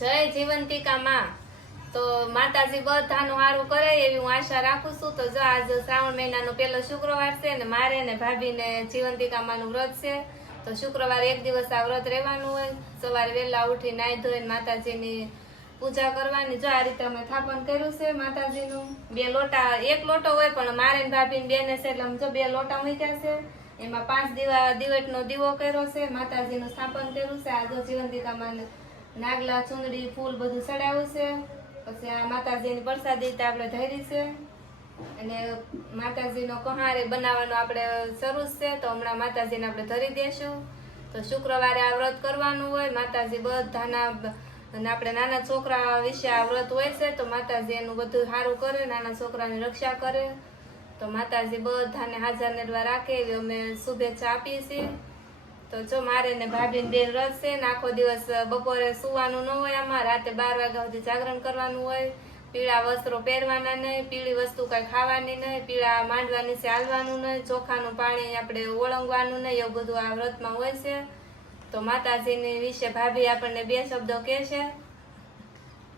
જય જીવંતિકા માં। તો માતાજી બધાનું સારું કરે એવી હું આશા રાખું છું। તો જો આજ શ્રાવણ મહિનાનો પહેલો શુક્રવાર છે ને મારે ને ભાભીને જીવંતિકા માનું વ્રત છે। તો શુક્રવારે એક દિવસ આ વ્રત રહેવાનું હોય। સવારે વહેલા ઉઠી નાઈ ધોઈને માતાજીની પૂજા કરવાની। જો આ રીતે અમે સ્થાપન કર્યું છે માતાજીનું। બે લોટા, એક લોટો હોય પણ મારે ને ભાભી બેને છે એટલે જો બે લોટા મૂક્યા છે। એમાં 5 દિવસનો દીવો કર્યો છે, માતાજીનું સ્થાપન કર્યું છે। આ જો જીવંતિકા માને નાગલા ચુંદડી ફૂલ બધું ચડાવ્યું છે। પછી આ માતાજીની પ્રસાદી આપણે ધરી છે અને માતાજીનો કહારે બનાવવાનો આપણે શરૂ છે। તો હમણાં માતાજીને આપણે ધરી દેશું। તો શુક્રવારે આ વ્રત કરવાનું હોય। માતાજી બધાના અને આપણે નાના છોકરા વિશે આ વ્રત હોય છે। તો માતાજી એનું બધું સારું કરે, નાના છોકરાની રક્ષા કરે। તો માતાજી બધાને હાજર નિર્વા રાખે એવી અમે શુભેચ્છા આપીએ છીએ। તો જો મારે ને ભાભી ને બેન વ્રત છે ને આખો દિવસ બપોરે સુવાનું ન હોય, આમાં રાતે 12 વાગ્યા સુધી જાગરણ કરવાનું હોય। પીળા વસ્ત્રો પહેરવાના નહીં, પીળી વસ્તુ કઈ ખાવાની નહીં, પીળા માંડવા નીચે હાલવાનું નહીં, ચોખાનું પાણી આપણે ઓળંગવાનું નહીં, એવું બધું આ વ્રતમાં હોય છે। તો માતાજીની વિશે ભાભી આપણને 2 શબ્દો કહેશે।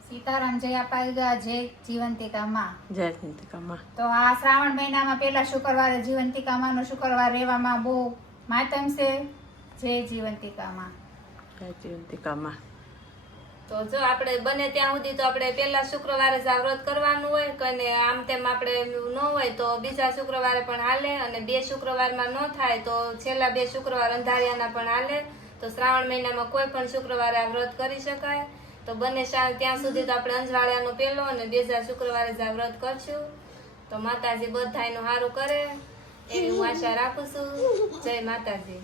સીતારામ, જય અપાયગા, જય જીવંતિકા માં। જય જીવંતિકા માં। તો આ શ્રાવણ મહિનામાં પહેલા શુક્રવારે જીવંતિકા માનો શુક્રવાર રહેવામાં બહુ માતમ છે। જય જીવંતિકા માં। જય જીવંતિકા માં। તો જો આપણે બને ત્યાં સુધી તો આપણે પહેલા શુક્રવારે જ આ વ્રત કરવાનું હોય। અને આમ તેમ આપણે ન હોય તો બીજા શુક્રવારે પણ હાલે, અને 2 શુક્રવારમાં ન થાય તો છેલ્લા 2 શુક્રવાર અંધારિયાના પણ હાલે। તો શ્રાવણ મહિનામાં કોઈ પણ શુક્રવારે આ વ્રત કરી શકાય। તો બને ત્યાં સુધી તો આપણે અંજવાળિયાનો પહેલો અને બીજા શુક્રવારે જ આ વ્રત કરશું। તો માતાજી બધાયનું સારું કરે એવી હું આશા રાખું છું। જય માતાજી।